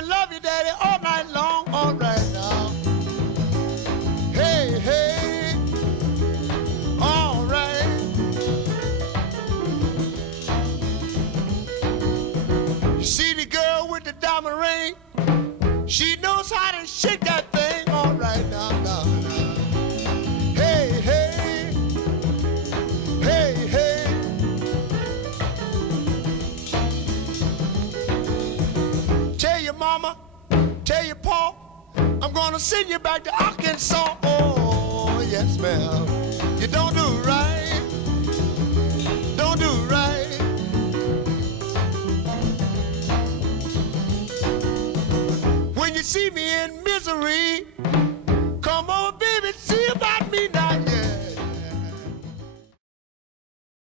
me love you, daddy, all night long. All right now. Hey, hey. All right. You see the girl with the diamond ring? She knows how to shake that thing. All right now, now, now. Hey, hey. Hey, hey. Tell your mama, tell your pa, I'm gonna send you back to Arkansas. Oh, yes, ma'am. You don't do right. Don't do right. When you see me in misery, come on, baby, see about me now. Yeah.